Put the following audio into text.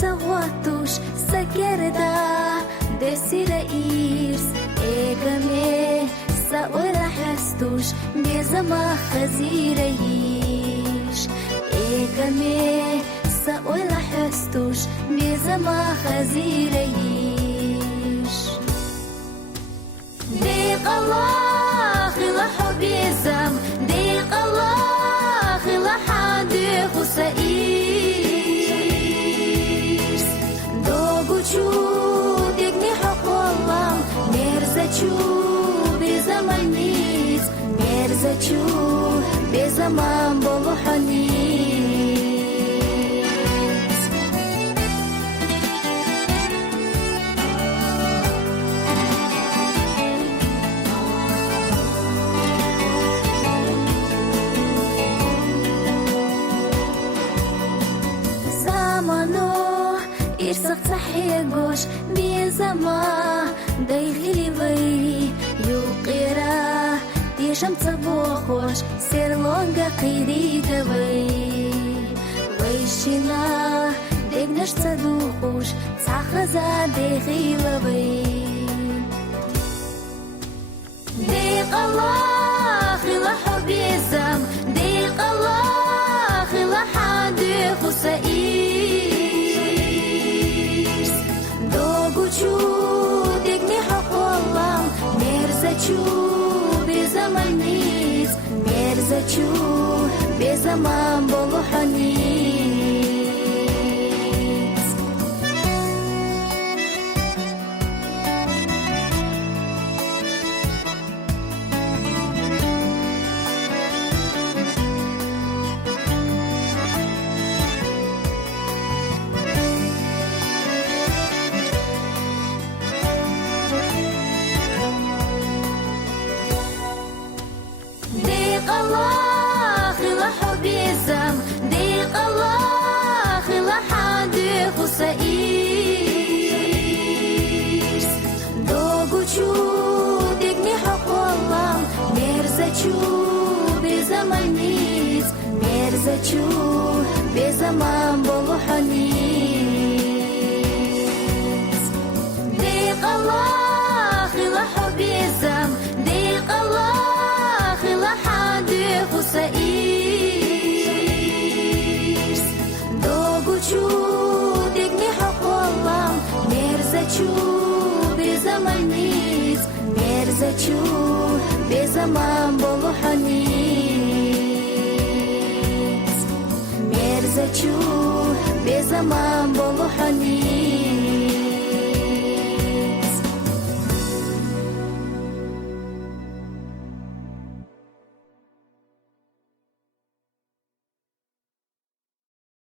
Zawatush sakerda desira irs egame saura hastush bezama khazira yish egame saura hastush bezama khazira yish diq Allah khila hubizam diq Allah khila hadi khusai دقني حق والله مرزتشو بزمانيز مرزتشو بزمان بلوحنيز زمانو إرسق صحيقوش بيزما دايخي بي يوقيرا ديشم تبوخوش سيرلونغا قيري تبي ويشينا ديقنش تدوخوش تساخزا دايخي بي ديق الله خلا حبيزم ديق الله خلا حادي خسائي دقني حق والله مرزتشو بزمانيز مرزتشو بزمان بلوحنيز الله خلا حبيزم ديق الله خلا حادي خسائيس دوغوچو دقني حق والله مرزتشو بزمانيز مرزتشو بزمان بلوحنيز ديق الله خلا حبيزم ديق الله خلا حادي خسائيس دوغوچو دقني حق والله مرزتشو بزمانيز مرزتشو بزمان بلوحنيز مرزتشو بزمان بلوحنيز